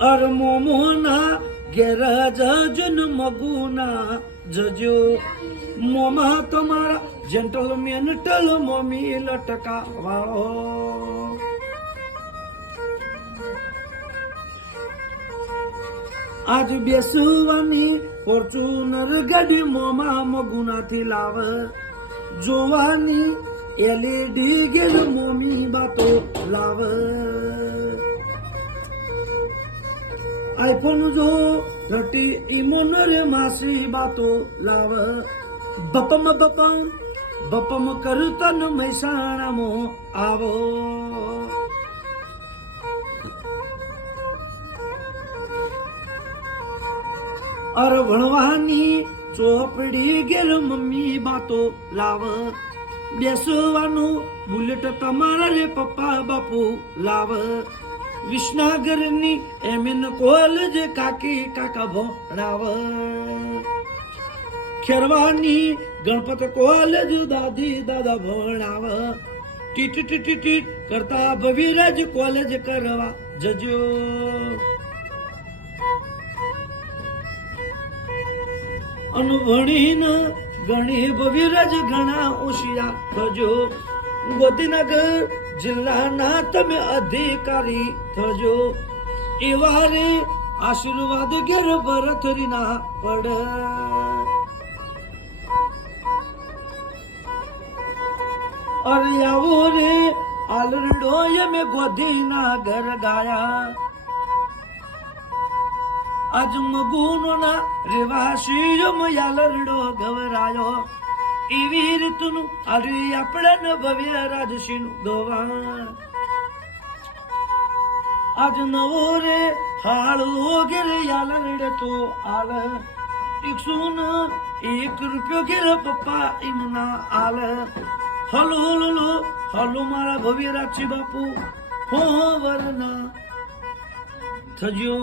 અર મોમોના ઘેર જજન મગુના જજો મોમાં તમારા જેન્ટલમેન ટલ મોમી લટકા વાળો આજ બેસવાની ફોર્ચ્યુનર ગાડી મોમાં મગુનાથી લાવ જોવાની એલઈડી ગેલ મોમી બાતો લાવ આઈફોન જો ઘટી ઈમોન રે માસી બાતો લાવ બપમ કરતન મહેસાણામાં આવો અર ભણવાની ચોપડી ગેલ મમ્મી બાતો લાવ બેસવાનું બુલેટ તમારા રે પપ્પા બાપુ લાવ વિસનગરની એમએન કોલેજ કાકી કાકા ભણાવ ખેરવાની ગણપત કોલેજ દાદી દાદા ભણાવ ટીટ ટીટ ટીટ કરતા ભવિરાજ કોલેજ કરવા જજો અનુભણીને ગણી ભવિરાજ ઘણા હોશિયાર થજો ગોધીનગર જિલ્લાના તમે અધિકારી થજો એવા રે આશીર્વાદ ઘેર ભરથરી ના પડ અરે આવો રે આલરડો મેં ગોધીના ઘર ગાયા આજ મગુનો ના રેવાસી યાલરડો ગવરાયો એવી રીતનું આજે આપણે ભવ્ય રાજસીનું ગવા આજ નવો રે હાળો ઘેર યાલરડે તો આલ 101 રૂપિયો ઘેર પપ્પા એમના આલ હલો હલો હલો મારા ભવ્ય રાજસી બાપુ હો વરના થજો